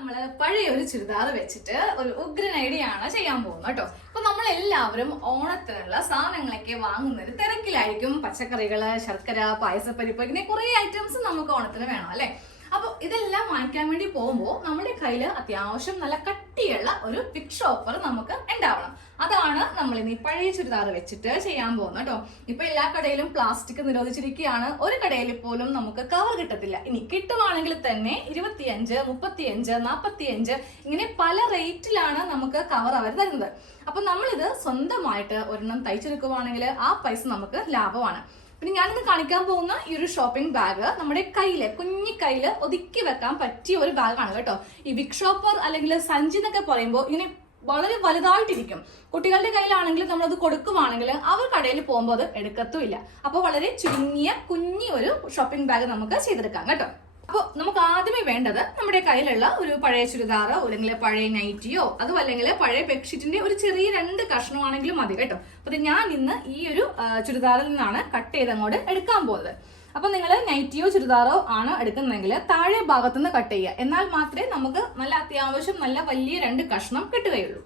നമ്മൾ പഴയ ഒരു ചുരിദാർ വെച്ചിട്ട് ഒരു ഉഗ്രൻ ഐഡിയ ആണ് ചെയ്യാൻ പോകുന്നത് കേട്ടോ. അപ്പൊ നമ്മൾ എല്ലാവരും ഓണത്തിനുള്ള സാധനങ്ങളൊക്കെ വാങ്ങുന്നതിന് തിരക്കിലായിരിക്കും. പച്ചക്കറികള്, ശർക്കര, പായസപ്പരിപ്പ്, ഇങ്ങനെ കുറെ ഐറ്റംസ് നമുക്ക് ഓണത്തിന് വേണം അല്ലെ. അപ്പൊ ഇതെല്ലാം വാങ്ങിക്കാൻ വേണ്ടി പോകുമ്പോൾ നമ്മുടെ കയ്യിൽ അത്യാവശ്യം നല്ല കട്ടിയുള്ള ഒരു ബിഗ് ഷോപ്പർ നമുക്ക് ഉണ്ടാവണം. അതാണ് നമ്മൾ ഇനി പഴയ ചുരിദാർ വെച്ചിട്ട് ചെയ്യാൻ പോകുന്നത് കേട്ടോ. ഇപ്പൊ എല്ലാ കടയിലും പ്ലാസ്റ്റിക് നിരോധിച്ചിരിക്കുകയാണ്. ഒരു കടയിൽ പോലും നമുക്ക് കവർ കിട്ടത്തില്ല. ഇനി കിട്ടുവാണെങ്കിൽ തന്നെ 25, 35, 45 ഇങ്ങനെ പല റേറ്റിലാണ് നമുക്ക് കവർ അവർ തരുന്നത്. അപ്പൊ നമ്മളിത് സ്വന്തമായിട്ട് ഒരെണ്ണം തയ്ച്ചെടുക്കുവാണെങ്കിൽ ആ പൈസ നമുക്ക് ലാഭമാണ്. പിന്നെ ഞാനിന്ന് കാണിക്കാൻ പോകുന്ന ഈ ഒരു ഷോപ്പിംഗ് ബാഗ് നമ്മുടെ കയ്യില്, കുഞ്ഞി കയ്യില് ഒതുക്കി വെക്കാൻ പറ്റിയ ഒരു ബാഗാണ് കേട്ടോ. ഈ ബിഗ് ഷോപ്പർ അല്ലെങ്കിൽ സഞ്ചി എന്നൊക്കെ പറയുമ്പോൾ ഇങ്ങനെ വളരെ വലുതായിട്ടിരിക്കും. കുട്ടികളുടെ കയ്യിലാണെങ്കിൽ നമ്മളത് കൊടുക്കുവാണെങ്കിൽ അവർ കടയിൽ പോകുമ്പോൾ അത് എടുക്കത്തുമില്ല. അപ്പോൾ വളരെ ചുരുങ്ങിയ കുഞ്ഞി ഒരു ഷോപ്പിംഗ് ബാഗ് നമുക്ക് ചെയ്തെടുക്കാം കേട്ടോ. അപ്പോൾ നമുക്ക് ആദ്യമേ വേണ്ടത് നമ്മുടെ കയ്യിലുള്ള ഒരു പഴയ ചുരിദാറോ അല്ലെങ്കിൽ പഴയ നൈറ്റിയോ അതോ അല്ലെങ്കിൽ പഴയ ബെഡ്ഷീറ്റിന്റെ ഒരു ചെറിയ 2 കഷ്ണമാണെങ്കിലും മതി കേട്ടോ. അപ്പൊ ഞാൻ ഇന്ന് ഈ ഒരു ചുരിദാറിൽ നിന്നാണ് കട്ട് ചെയ്ത് അങ്ങോട്ട് എടുക്കാൻ പോകുന്നത്. അപ്പൊ നിങ്ങൾ നൈറ്റിയോ ചുരിദാറോ ആണ് എടുക്കുന്നതെങ്കിൽ താഴെ ഭാഗത്തുനിന്ന് കട്ട് ചെയ്യുക. എന്നാൽ മാത്രമേ നമുക്ക് നല്ല അത്യാവശ്യം നല്ല വലിയ 2 കഷ്ണം കിട്ടുകയുള്ളൂ.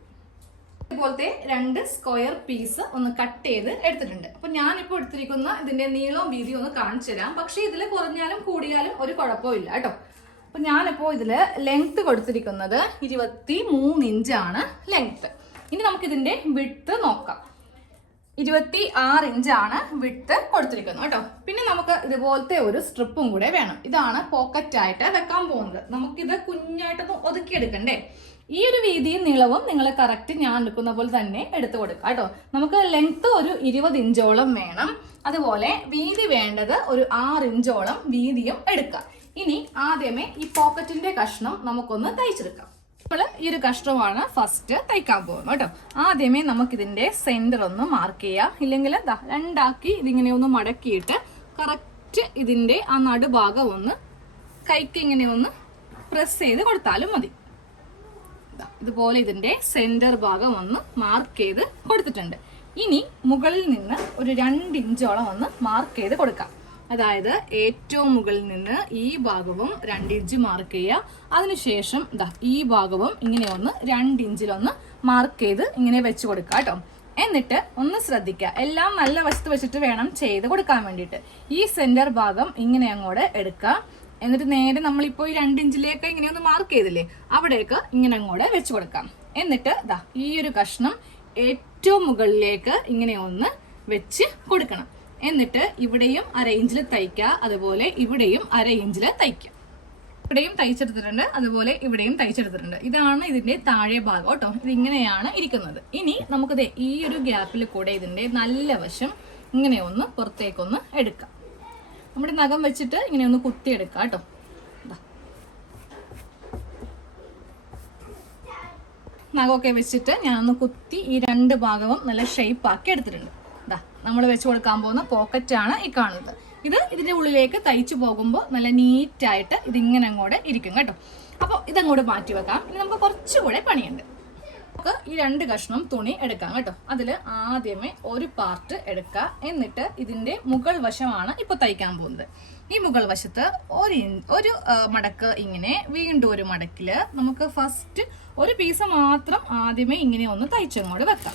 ഇതുപോലത്തെ 2 സ്ക്വയർ പീസ് ഒന്ന് കട്ട് ചെയ്ത് എടുത്തിട്ടുണ്ട്. അപ്പൊ ഞാനിപ്പോ എടുത്തിരിക്കുന്ന ഇതിന്റെ നീളവും വീതിയും ഒന്ന് കാണിച്ചു തരാം. പക്ഷെ ഇതിൽ കുറഞ്ഞാലും കൂടിയാലും ഒരു കുഴപ്പമില്ല കേട്ടോ. അപ്പൊ ഞാനിപ്പോ ഇതില് ലെങ്ത് കൊടുത്തിരിക്കുന്നത് 23 ഇഞ്ചാണ് ലെങ്ത്. ഇനി നമുക്ക് ഇതിന്റെ വിഡ്ത്ത് നോക്കാം. 26 ഇഞ്ചാണ് വിഡ്ത്ത് കൊടുത്തിരിക്കുന്നത് കേട്ടോ. പിന്നെ നമുക്ക് ഇതുപോലത്തെ ഒരു സ്ട്രിപ്പും കൂടെ വേണം. ഇതാണ് പോക്കറ്റ് ആയിട്ട് വെക്കാൻ പോകുന്നത്. നമുക്കിത് കുഞ്ഞായിട്ടൊന്ന് ഒതുക്കിയെടുക്കണ്ടേ. ഈ ഒരു വീതിയും നീളവും നിങ്ങൾ കറക്റ്റ് ഞാൻ എടുക്കുന്ന പോലെ തന്നെ എടുത്തു കൊടുക്കുക കേട്ടോ. നമുക്ക് ലെങ്ത് ഒരു 20 ഇഞ്ചോളം വേണം. അതുപോലെ വീതി വേണ്ടത് ഒരു 6 ഇഞ്ചോളം വീതിയും എടുക്കാം. ഇനി ആദ്യമേ ഈ പോക്കറ്റിന്റെ കഷ്ണം നമുക്കൊന്ന് തയ്ച്ചെടുക്കാം. നമ്മൾ ഈ ഒരു കഷ്ണമാണ് ഫസ്റ്റ് തയ്ക്കാൻ പോകുന്നത് കേട്ടോ. ആദ്യമേ നമുക്കിതിന്റെ സെന്റർ ഒന്ന് മാർക്ക് ചെയ്യാം. ഇല്ലെങ്കിൽ 2ആക്കി ഇതിങ്ങനെ ഒന്ന് മടക്കിയിട്ട് കറക്റ്റ് ഇതിന്റെ ആ നടുഭാഗം ഒന്ന് കൈക്ക് ഇങ്ങനെ ഒന്ന് പ്രസ് ചെയ്ത് കൊടുത്താലും മതി. ഇതുപോലെ ഇതിന്റെ സെന്റർ ഭാഗം ഒന്ന് മാർക്ക് ചെയ്ത് കൊടുത്തിട്ടുണ്ട്. ഇനി മുകളിൽ നിന്ന് ഒരു 2 ഇഞ്ചോളം ഒന്ന് മാർക്ക് ചെയ്ത് കൊടുക്കാം. അതായത് ഏറ്റവും മുകളിൽ നിന്ന് ഈ ഭാഗവും 2 ഇഞ്ച് മാർക്ക് ചെയ്യുക. അതിനുശേഷം ഈ ഭാഗവും ഇങ്ങനെ ഒന്ന് 2 ഇഞ്ചിലൊന്ന് മാർക്ക് ചെയ്ത് ഇങ്ങനെ വെച്ച് കൊടുക്കുക കേട്ടോ. എന്നിട്ട് ഒന്ന് ശ്രദ്ധിക്കുക, എല്ലാം നല്ല വശത്ത് വെച്ചിട്ട് വേണം ചെയ്ത് കൊടുക്കാൻ വേണ്ടിയിട്ട്. ഈ സെന്റർ ഭാഗം ഇങ്ങനെ അങ്ങോട്ട് എടുക്കുക. എന്നിട്ട് നേരെ നമ്മളിപ്പോ ഈ 2 ഇഞ്ചിലേക്ക് ഇങ്ങനെ ഒന്ന് മാർക്ക് ചെയ്തില്ലേ, അവിടേക്ക് ഇങ്ങനെ അങ്ങോട്ട് വെച്ച് കൊടുക്കാം. എന്നിട്ട് ഈ ഒരു കഷ്ണം ഏറ്റവും മുകളിലേക്ക് ഇങ്ങനെ ഒന്ന് വെച്ച് കൊടുക്കണം. എന്നിട്ട് ഇവിടെയും 1/2 ഇഞ്ചിൽ തയ്ക്കുക. അതുപോലെ ഇവിടെയും 1/2 ഇഞ്ചിൽ തയ്ക്കുക. ഇവിടെയും തയ്ച്ചെടുത്തിട്ടുണ്ട്, അതുപോലെ ഇവിടെയും തയ്ച്ചെടുത്തിട്ടുണ്ട്. ഇതാണ് ഇതിന്റെ താഴെ ഭാഗം കേട്ടോ. ഇതിങ്ങനെയാണ് ഇരിക്കുന്നത്. ഇനി നമുക്കിത് ഈ ഒരു ഗ്യാപ്പിൽ കൂടെ ഇതിന്റെ നല്ല വശം ഇങ്ങനെ ഒന്ന് പുറത്തേക്കൊന്ന് എടുക്കാം. നമ്മുടെ നഖം വെച്ചിട്ട് ഇങ്ങനെ ഒന്ന് കുത്തിയെടുക്കാം കേട്ടോ. നഖമൊക്കെ വെച്ചിട്ട് ഞാനൊന്ന് കുത്തി ഈ 2 ഭാഗവും നല്ല ഷേപ്പ് ആക്കി എടുത്തിട്ടുണ്ട്. നമ്മൾ വെച്ച് കൊടുക്കാൻ പോകുന്ന പോക്കറ്റാണ് ഈ കാണുന്നത്. ഇത് ഇതിന്റെ ഉള്ളിലേക്ക് തയ്ച്ചു പോകുമ്പോൾ നല്ല നീറ്റായിട്ട് ഇതിങ്ങനെ അങ്ങോട്ട് ഇരിക്കും കേട്ടോ. അപ്പോൾ ഇതങ്ങോട്ട് മാറ്റി വെക്കാം. ഇനി നമുക്ക് കുറച്ചുകൂടെ പണിയുണ്ട്. നമുക്ക് ഈ 2 കഷ്ണം തുണി എടുക്കാം കേട്ടോ. അതിൽ ആദ്യമേ ഒരു പാർട്ട് എടുക്കുക. എന്നിട്ട് ഇതിന്റെ മുകൾ വശമാണ് ഇപ്പൊ തയ്ക്കാൻ പോകുന്നത്. ഈ മുകൾ വശത്ത് ഒരു മടക്ക് ഇങ്ങനെ, വീണ്ടും ഒരു മടക്കില് നമുക്ക് ഫസ്റ്റ് ഒരു പീസ് മാത്രം ആദ്യമേ ഇങ്ങനെ ഒന്ന് തയ്ച്ചങ്ങോട്ട് വെക്കാം.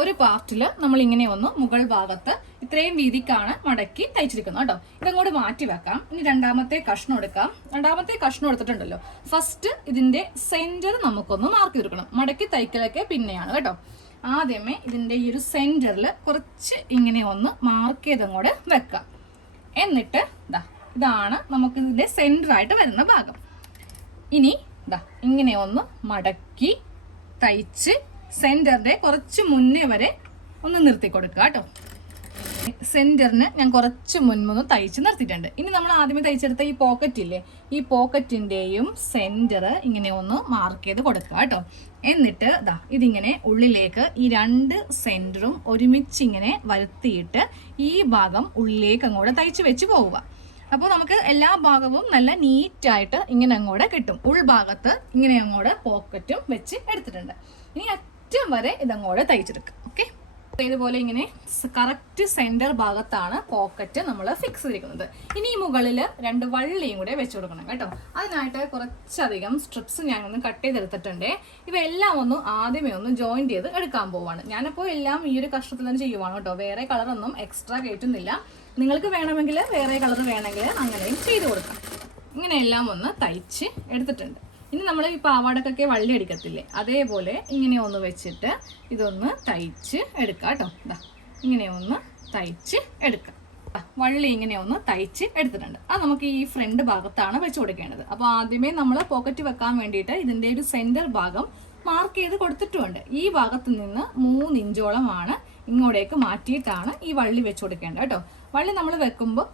ഒരു പാർട്ടില് നമ്മൾ ഇങ്ങനെ ഒന്ന് മുകൾ ഭാഗത്ത് ഇത്രയും വീതിക്കാണ് മടക്കി തയ്ച്ചിരിക്കുന്നത് കേട്ടോ. ഇതങ്ങോട്ട് മാറ്റി വെക്കാം. ഇനി 2ാമത്തെ കഷ്ണം എടുക്കാം. 2ാമത്തെ കഷ്ണം എടുത്തിട്ടുണ്ടല്ലോ, ഫസ്റ്റ് ഇതിന്റെ സെന്റർ നമുക്കൊന്ന് മാർക്ക് ചെയ്തെടുക്കണം. മടക്കി തയ്ക്കലൊക്കെ പിന്നെയാണ് കേട്ടോ. ആദ്യമേ ഇതിന്റെ ഈ ഒരു സെന്ററിൽ കുറച്ച് ഇങ്ങനെ ഒന്ന് മാർക്ക് ചെയ്തങ്ങോട്ട് വെക്കാം. എന്നിട്ട് ഇതാണ് നമുക്ക് ഇതിന്റെ സെന്റർ ആയിട്ട് വരുന്ന ഭാഗം. ഇനി ഇങ്ങനെ ഒന്ന് മടക്കി തയ്ച്ച് സെന്ററിന്റെ കുറച്ച് മുന്നേ വരെ ഒന്ന് നിർത്തി കൊടുക്കുക കേട്ടോ. സെന്ററിന് ഞാൻ കുറച്ച് മുൻപൊന്ന് തയ്ച്ച് നിർത്തിയിട്ടുണ്ട്. ഇനി നമ്മൾ ആദ്യമേ തയ്ച്ചെടുത്ത ഈ പോക്കറ്റ് ഇല്ലേ, ഈ പോക്കറ്റിന്റെയും സെന്റർ ഇങ്ങനെ ഒന്ന് മാർക്ക് ചെയ്ത് കൊടുക്കുക കേട്ടോ. എന്നിട്ട് ഇതിങ്ങനെ ഉള്ളിലേക്ക് ഈ 2 സെന്ററും ഒരുമിച്ച് ഇങ്ങനെ വരുത്തിയിട്ട് ഈ ഭാഗം ഉള്ളിലേക്ക് അങ്ങോട്ട് തയ്ച്ച് വെച്ച് പോവുക. അപ്പോൾ നമുക്ക് എല്ലാ ഭാഗവും നല്ല നീറ്റായിട്ട് ഇങ്ങനെ അങ്ങോട്ട് കിട്ടും. ഉൾഭാഗത്ത് ഇങ്ങനെ അങ്ങോട്ട് പോക്കറ്റും വെച്ച് എടുത്തിട്ടുണ്ട്. ഇനി അറ്റം വരെ ഇതങ്ങോട്ട് തയ്ച്ചെടുക്കാം. ഓക്കെ, ഇതുപോലെ ഇങ്ങനെ കറക്റ്റ് സെന്റർ ഭാഗത്താണ് പോക്കറ്റ് നമ്മൾ ഫിക്സ് ചെയ്തിരിക്കുന്നത്. ഇനി ഈ മുകളിൽ 2 വള്ളിയും കൂടെ വെച്ച് കൊടുക്കണം കേട്ടോ. അതിനായിട്ട് കുറച്ചധികം സ്ട്രിപ്സ് ഞാനൊന്ന് കട്ട് ചെയ്തെടുത്തിട്ടുണ്ട്. ഇവയെല്ലാം ഒന്ന് ആദ്യമേ ഒന്ന് ജോയിന്റ് ചെയ്ത് എടുക്കാൻ പോവാണ്. ഞാനിപ്പോൾ എല്ലാം ഈ ഒരു കഷ്ണത്തിൽ തന്നെ ചെയ്യുവാണ് കേട്ടോ. വേറെ കളറൊന്നും എക്സ്ട്രാ കയറ്റുന്നില്ല. നിങ്ങൾക്ക് വേണമെങ്കിൽ വേറെ കളർ വേണമെങ്കിൽ അങ്ങനെയും ചെയ്ത് കൊടുക്കാം. ഇങ്ങനെയെല്ലാം ഒന്ന് തയ്ച്ച് എടുത്തിട്ടുണ്ട്. ഇനി നമ്മൾ ഈ പാവാടക്കൊക്കെ വള്ളി അടിക്കത്തില്ലേ, അതേപോലെ ഇങ്ങനെ ഒന്ന് വെച്ചിട്ട് ഇതൊന്ന് തയ്ച്ച് എടുക്കാം കേട്ടോ. ഇങ്ങനെ ഒന്ന് തയ്ച്ച് എടുക്കാം. വള്ളി ഇങ്ങനെ ഒന്ന് തയ്ച്ച് എടുത്തിട്ടുണ്ട്. അത് നമുക്ക് ഈ ഫ്രണ്ട് ഭാഗത്താണ് വെച്ച് കൊടുക്കേണ്ടത്. അപ്പോൾ ആദ്യമേ നമ്മൾ പോക്കറ്റ് വെക്കാൻ വേണ്ടിയിട്ട് ഇതിൻ്റെ ഒരു സെൻറ്റർ ഭാഗം മാർക്ക് ചെയ്ത് കൊടുത്തിട്ടുമുണ്ട്. ഈ ഭാഗത്ത് നിന്ന് 3 ഇഞ്ചോളമാണ് ഇങ്ങോട്ടേക്ക് മാറ്റിയിട്ടാണ് ഈ വള്ളി വെച്ച് കൊടുക്കേണ്ടത് കേട്ടോ. വള്ളി നമ്മൾ വെക്കുമ്പോൾ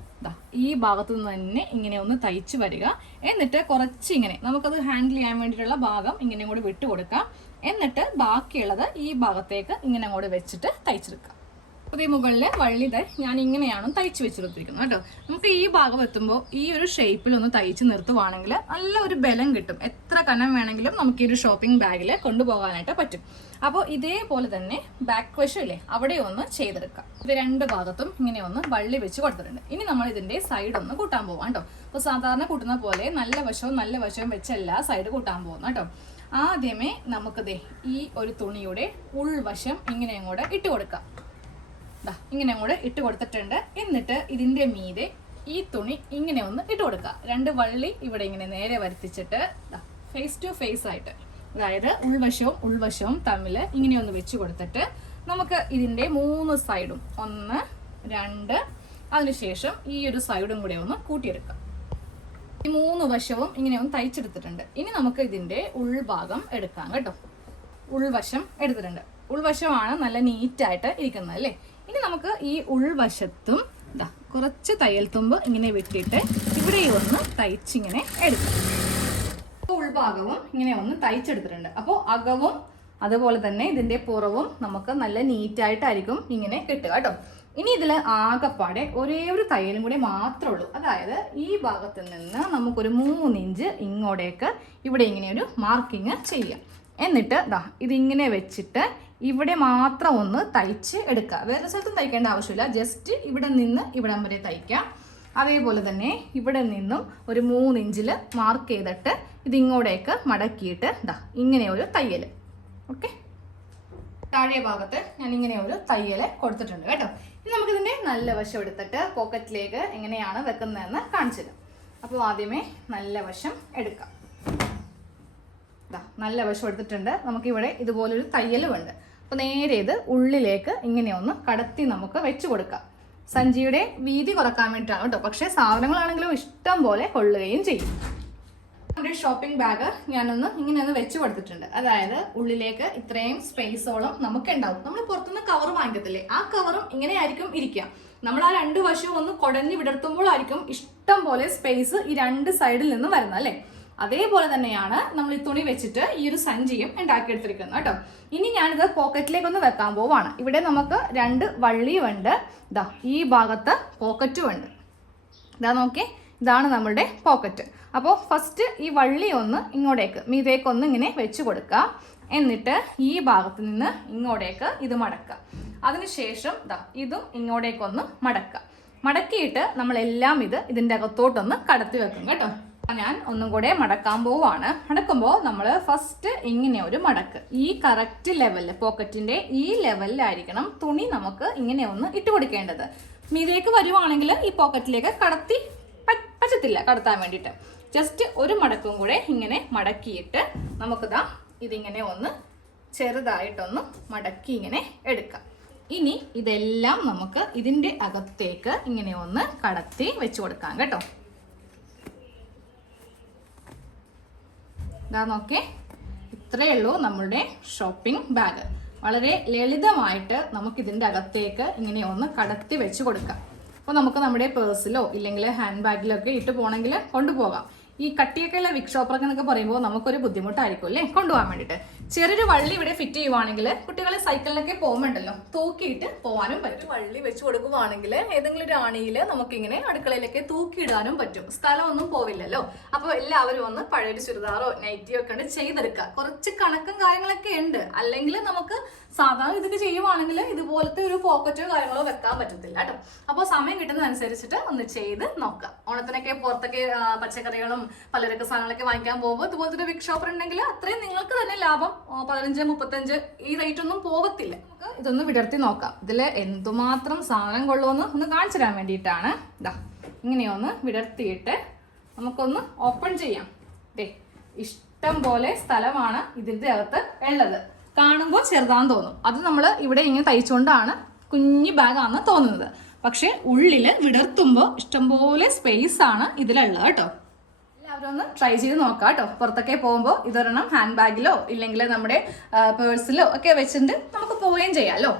ഈ ഭാഗത്ത് നിന്ന് തന്നെ ഇങ്ങനെ ഒന്ന് തയ്ച്ച് വരിക. എന്നിട്ട് കുറച്ച് ഇങ്ങനെ നമുക്കത് ഹാൻഡിൽ ചെയ്യാൻ വേണ്ടിയിട്ടുള്ള ഭാഗം ഇങ്ങനെ കൂടി വിട്ടു കൊടുക്കാം. എന്നിട്ട് ബാക്കിയുള്ളത് ഈ ഭാഗത്തേക്ക് ഇങ്ങനെ കൂടി വെച്ചിട്ട് തയ്ച്ചെടുക്കാം. അപ്പോൾ ഈ മുകളിലെ വള്ളി ഞാൻ ഇങ്ങനെയാണ് തയ്ച്ച് വെച്ചെടുത്തിരിക്കുന്നത് കേട്ടോ. നമുക്ക് ഈ ഭാഗം എത്തുമ്പോൾ ഈ ഒരു ഷേപ്പിൽ ഒന്ന് തയ്ച്ച് നിർത്തുവാണെങ്കിൽ നല്ല ഒരു ബലം കിട്ടും. എത്ര കനം വേണമെങ്കിലും നമുക്ക് ഈ ഒരു ഷോപ്പിംഗ് ബാഗിൽ കൊണ്ടുപോകാനായിട്ട് പറ്റും. അപ്പോൾ ഇതേപോലെ തന്നെ ബാക്ക് വശം ഇല്ലേ, അവിടെ ഒന്ന് ചെയ്തെടുക്കാം. ഇത് 2 ഭാഗത്തും ഇങ്ങനെ ഒന്ന് വള്ളി വെച്ച് കൊടുത്തിട്ടുണ്ട്. ഇനി നമ്മൾ ഇതിൻ്റെ സൈഡ് ഒന്ന് കൂട്ടാൻ പോവാം കേട്ടോ. അപ്പോൾ സാധാരണ കൂട്ടുന്ന പോലെ നല്ല വശവും വെച്ചല്ല സൈഡ് കൂട്ടാൻ പോകുന്നു കേട്ടോ. ആദ്യമേ നമുക്കിതേ ഈ ഒരു തുണിയുടെ ഉൾവശം ഇങ്ങനെ അങ്ങോട്ട് ഇട്ട് കൊടുക്കാം. ഇങ്ങനെ അങ്ങോട്ട് ഇട്ട് കൊടുത്തിട്ടുണ്ട്. എന്നിട്ട് ഇതിൻ്റെ മീതെ ഈ തുണി ഇങ്ങനെ ഒന്ന് ഇട്ട് കൊടുക്കുക. 2 വള്ളി ഇവിടെ ഇങ്ങനെ നേരെ വരുത്തിച്ചിട്ട് ഫേസ് ടു ഫേസ് ആയിട്ട്, അതായത് ഉൾവശവും തമ്മിൽ ഇങ്ങനെ ഒന്ന് വെച്ച് കൊടുത്തിട്ട് നമുക്ക് ഇതിൻ്റെ 3 സൈഡും 1, 2, അതിനുശേഷം ഈ ഒരു സൈഡും കൂടെ ഒന്ന് കൂട്ടിയെടുക്കാം. ഈ 3 വശവും ഇങ്ങനെ ഒന്ന് തയ്ച്ചെടുത്തിട്ടുണ്ട്. ഇനി നമുക്ക് ഇതിൻ്റെ ഉൾഭാഗം എടുക്കാം കേട്ടോ. ഉൾവശം എടുത്തിട്ടുണ്ട്. ഉൾവശമാണ് നല്ല നീറ്റായിട്ട് ഇരിക്കുന്നത് അല്ലേ. ഇനി നമുക്ക് ഈ ഉൾവശത്തും കുറച്ച് തയ്യൽ തുമ്പ് ഇങ്ങനെ വിട്ടിട്ട് ഇവിടെ ഒന്ന് തയ്ച്ചിങ്ങനെ എടുക്കാം. ഉൾഭാഗവും ഇങ്ങനെ ഒന്ന് തയ്ച്ചെടുത്തിട്ടുണ്ട്. അപ്പോൾ അകവും അതുപോലെ തന്നെ ഇതിൻ്റെ പുറവും നമുക്ക് നല്ല നീറ്റായിട്ടായിരിക്കും ഇങ്ങനെ കിട്ടുക കേട്ടോ. ഇനി ഇതിൽ ആകെപ്പാടെ ഒരേ ഒരു തയ്യലും കൂടി മാത്രമേ ഉള്ളൂ. അതായത് ഈ ഭാഗത്ത് നിന്ന് നമുക്കൊരു 3 ഇഞ്ച് ഇങ്ങോട്ടേക്ക് ഇവിടെ ഇങ്ങനെ ഒരു മാർക്കിങ് ചെയ്യാം. എന്നിട്ട് ഇതിങ്ങനെ വെച്ചിട്ട് ഇവിടെ മാത്രം ഒന്ന് തയ്ച്ച് എടുക്കുക. വേറെ സ്ഥലത്തും തയ്ക്കേണ്ട ആവശ്യമില്ല. ജസ്റ്റ് ഇവിടെ നിന്ന് ഇവിടം വരെ തയ്ക്കാം. അതേപോലെ തന്നെ ഇവിടെ നിന്നും ഒരു 3 ഇഞ്ചിൽ മാർക്ക് ചെയ്തിട്ട് ഇതിങ്ങോട്ടേക്ക് മടക്കിയിട്ട് ഇങ്ങനെ ഒരു തയ്യൽ. ഓക്കെ, താഴെ ഭാഗത്ത് ഞാൻ ഇങ്ങനെ ഒരു തയ്യൽ കൊടുത്തിട്ടുണ്ട് കേട്ടോ. ഇനി നമുക്കിതിൻ്റെ നല്ല വശം എടുത്തിട്ട് പോക്കറ്റിലേക്ക് എങ്ങനെയാണ് വെക്കുന്നതെന്ന് കാണിച്ചു തരാം. അപ്പോൾ ആദ്യമേ നല്ല വശം എടുക്കാം. നല്ല വശം എടുത്തിട്ടുണ്ട്. നമുക്കിവിടെ ഇതുപോലൊരു തയ്യലുമുണ്ട്. അപ്പോൾ നേരെ ഇത് ഉള്ളിലേക്ക് ഇങ്ങനെ ഒന്ന് കടത്തി നമുക്ക് വെച്ച് കൊടുക്കാം. സഞ്ചിയുടെ വീതി കുറക്കാൻ വേണ്ടിയിട്ടാണ് കേട്ടോ. പക്ഷേ സാധനങ്ങളാണെങ്കിലും ഇഷ്ടം പോലെ കൊള്ളുകയും ചെയ്യും. നമ്മുടെ ഷോപ്പിംഗ് ബാഗ് ഞാനൊന്ന് ഇങ്ങനെ ഒന്ന് വെച്ച് കൊടുത്തിട്ടുണ്ട്. അതായത് ഉള്ളിലേക്ക് ഇത്രയും സ്പേസോളം നമുക്ക് ഉണ്ടാവും. നമ്മൾ പുറത്തുനിന്ന് കവർ വാങ്ങിക്കത്തില്ലേ, ആ കവറും ഇങ്ങനെ ആയിരിക്കും ഇരിക്കുക. നമ്മൾ ആ 2 വശവും ഒന്ന് കുടഞ്ഞ് വിടർത്തുമ്പോഴായിരിക്കും ഇഷ്ടം പോലെ സ്പേസ് ഈ 2 സൈഡിൽ നിന്ന് വരുന്നത് അല്ലേ. അതേപോലെ തന്നെയാണ് നമ്മൾ ഈ തുണി വെച്ചിട്ട് ഈ ഒരു സഞ്ചിയും ഉണ്ടാക്കിയെടുത്തിരിക്കുന്നത് കേട്ടോ. ഇനി ഞാനിത് പോക്കറ്റിലേക്കൊന്ന് വെക്കാൻ പോവാണ്. ഇവിടെ നമുക്ക് 2 വള്ളിയുമുണ്ട്. ഈ ഭാഗത്ത് പോക്കറ്റും ഉണ്ട്. നോക്കിയേ, ഇതാണ് നമ്മളുടെ പോക്കറ്റ്. അപ്പോൾ ഫസ്റ്റ് ഈ വള്ളി ഒന്ന് ഇങ്ങോട്ടേക്ക് മീതേക്കൊന്ന് ഇങ്ങനെ വെച്ച് കൊടുക്കുക. എന്നിട്ട് ഈ ഭാഗത്ത് നിന്ന് ഇങ്ങോട്ടേക്ക് ഇത് മടക്കുക. അതിനുശേഷം ഇതും ഇങ്ങോട്ടേക്കൊന്ന് മടക്കുക. മടക്കിയിട്ട് നമ്മളെല്ലാം ഇതിൻ്റെ അകത്തോട്ടൊന്ന് കടത്തി വെക്കും കേട്ടോ. ഞാൻ ഒന്നും കൂടെ മടക്കാൻ പോവാണ്. മടക്കുമ്പോൾ നമ്മൾ ഫസ്റ്റ് ഇങ്ങനെ ഒരു മടക്ക് ഈ കറക്റ്റ് ലെവലിൽ, പോക്കറ്റിൻ്റെ ഈ ലെവലിലായിരിക്കണം തുണി നമുക്ക് ഇങ്ങനെ ഒന്ന് ഇട്ട് കൊടുക്കേണ്ടത്. മീതേക്ക് വരുവാണെങ്കിൽ ഈ പോക്കറ്റിലേക്ക് കടത്തി പറ്റത്തില്ല കടത്താൻ വേണ്ടിയിട്ട്. ജസ്റ്റ് ഒരു മടക്കും കൂടെ ഇങ്ങനെ മടക്കിയിട്ട് ഇതിങ്ങനെ ഒന്ന് ചെറുതായിട്ടൊന്ന് മടക്കി ഇങ്ങനെ എടുക്കാം. ഇനി ഇതെല്ലാം നമുക്ക് ഇതിൻ്റെ അകത്തേക്ക് ഇങ്ങനെ ഒന്ന് കടത്തി വെച്ച് കൊടുക്കാം കേട്ടോ. നോക്കേ, ഇത്രയേ ഉള്ളൂ നമ്മളുടെ ഷോപ്പിംഗ് ബാഗ്. വളരെ ലളിതമായിട്ട് നമുക്കിതിൻ്റെ അകത്തേക്ക് ഇങ്ങനെ ഒന്ന് കടത്തി വെച്ച് കൊടുക്കാം. അപ്പോൾ നമുക്ക് നമ്മുടെ പേഴ്സിലോ ഇല്ലെങ്കിൽ ഹാൻഡ് ബാഗിലോ ഒക്കെ ഇട്ട് പോകണമെങ്കിൽ കൊണ്ടുപോകാം. ഈ കട്ടിയൊക്കെയുള്ള വിക് ഷോപ്പറൊക്കെ എന്നൊക്കെ പറയുമ്പോൾ നമുക്കൊരു ബുദ്ധിമുട്ടായിരിക്കും അല്ലേ കൊണ്ടുപോകാൻ വേണ്ടിയിട്ട്. ചെറിയൊരു വള്ളി ഇവിടെ ഫിറ്റ് ചെയ്യുവാണെങ്കിൽ കുട്ടികളെ സൈക്കിളിലൊക്കെ പോകുമ്പോണ്ടല്ലോ തൂക്കിയിട്ട് പോകാനും പറ്റും. വള്ളി വെച്ച് കൊടുക്കുവാണെങ്കിൽ ഏതെങ്കിലും ഒരു ആണിയിൽ നമുക്കിങ്ങനെ അടുക്കളയിലൊക്കെ തൂക്കിയിടാനും പറ്റും. സ്ഥലമൊന്നും പോവില്ലല്ലോ. അപ്പോൾ എല്ലാവരും ഒന്ന് പഴയൊരു ചുരിദാറോ നൈറ്റിയോ ഒക്കെ ഉണ്ട് ചെയ്തെടുക്കുക. കുറച്ച് കണക്കും കാര്യങ്ങളൊക്കെ ഉണ്ട്. അല്ലെങ്കിൽ നമുക്ക് സാധാരണ ഇതൊക്കെ ചെയ്യുവാണെങ്കിൽ ഇതുപോലത്തെ ഒരു പോക്കറ്റോ കാര്യങ്ങളോ വെക്കാൻ പറ്റത്തില്ല കേട്ടോ. അപ്പോൾ സമയം കിട്ടുന്നതനുസരിച്ചിട്ട് ഒന്ന് ചെയ്ത് നോക്കാം. ഓണത്തിനൊക്കെ പുറത്തൊക്കെ പച്ചക്കറികളും പലചരക്ക് സാധനങ്ങളൊക്കെ വാങ്ങിക്കാൻ പോകുമ്പോൾ ഇതുപോലത്തെ ഒരു വിക് ഷോപ്പർ ഉണ്ടെങ്കിൽ അത്രയും നിങ്ങൾക്ക് തന്നെ ലാഭം. 15-35 ഈ റേറ്റ് ഒന്നും പോകത്തില്ല. നമുക്ക് ഇതൊന്ന് വിടർത്തി നോക്കാം. ഇതിൽ എന്തുമാത്രം സാധനം കൊള്ളുമെന്ന് ഒന്ന് കാണിച്ചു തരാൻ വേണ്ടിയിട്ടാണ്. ഇതാ ഇങ്ങനെയൊന്ന് വിടർത്തിയിട്ട് നമുക്കൊന്ന് ഓപ്പൺ ചെയ്യാം. ഇഷ്ടം പോലെ സ്ഥലമാണ് ഇതിൻ്റെ അകത്ത് ഉള്ളത്. കാണുമ്പോൾ ചെറുതാന്ന് തോന്നും. അത് നമ്മൾ ഇവിടെ ഇങ്ങനെ തയ്ച്ചുകൊണ്ടാണ് കുഞ്ഞു ബാഗാണെന്ന് തോന്നുന്നത്. പക്ഷെ ഉള്ളിൽ വിടർത്തുമ്പോൾ ഇഷ്ടംപോലെ സ്പേസ് ആണ് ഇതിലുള്ളത് കേട്ടോ. എല്ലാവരും ഒന്ന് ട്രൈ ചെയ്ത് നോക്കാം കേട്ടോ. പുറത്തൊക്കെ പോകുമ്പോൾ ഇതൊരെണ്ണം ഹാൻഡ് ബാഗിലോ ഇല്ലെങ്കിൽ നമ്മുടെ പേഴ്സിലോ ഒക്കെ വെച്ചിട്ട് നമുക്ക് പോവുകയും ചെയ്യാമല്ലോ.